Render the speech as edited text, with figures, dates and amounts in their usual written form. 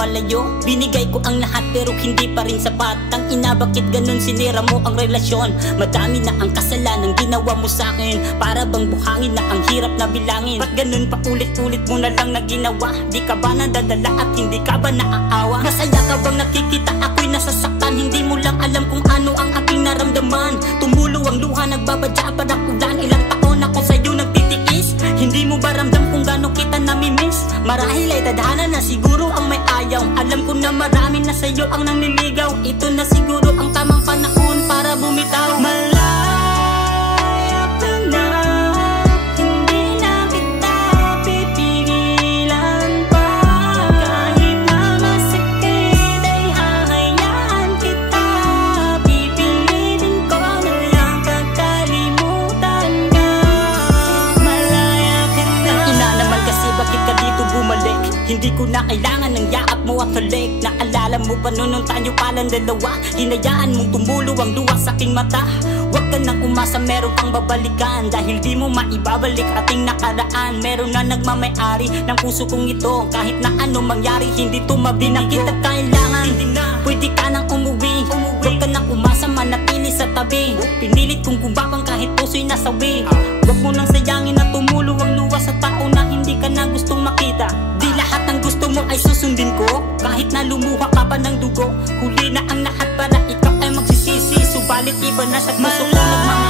lumalayo. Binigay ko ang lahat pero hindi pa rin sapat. Ang ina, bakit ganun sinira mo ang relasyon? Madami na ang kasalanan ginawa mo sa'kin. Para bang buhangin na ang hirap na bilangin. Ba't ganun pa ulit-ulit mo na lang na ginawa? Di ka ba nadadala at hindi ka ba naaawa? Masaya ka bang nakikita ako'y nasasaktan? Hindi mo lang alam kung ano ang aking naramdaman. Tumulo ang luha, nagbabadya parang ulan. Ilang taon ako sa'yo nagtitiis. Hindi mo ba ramdam kung gaano kita namimiss? Marahil ay tadhana na siguro ang may ayaw. Alam ko na marami na sa'yo ang nanliligaw. Ito na siguro ang tamang panahon para bumitaw. Malaya ka na, hindi na kita pipigilan pa. Kahit na masakit ay hahayaan kita. Pipilitin ko na lang kakalimutan ka. Malaya ka na. Ina naman kasi bakit ka dito bumalik? Hindi ko na kailangan ng yaap mo at halik. Naalala mo pa noon nung tayo palang dalawa? Hinayaan mong tumulo ang luha sa aking mata. Huwag ka nang umasa, meron kang babalikan. Dahil di mo maibabalik ating nakaraan. Meron na nagmamayari ng puso kong ito. Kahit na ano mangyari, hindi to mabinigo. Di na kita kailangan, pwede ka nang umuwi. Huwag ka nang umasa, manatili sa tabi. Pinilit kong gumabang kahit puso'y nasawi. Huwag mo nang sayangin na tumulo ang luha sa tao na hindi ka na gustong makita. Di lahat ng gusto mo ay susundin ko. Kahit na lumuha ka pa ng dugo, huli na ang lahat para ikaw ay magsisisi. Subalit iba na sa puso ko nagmamahal.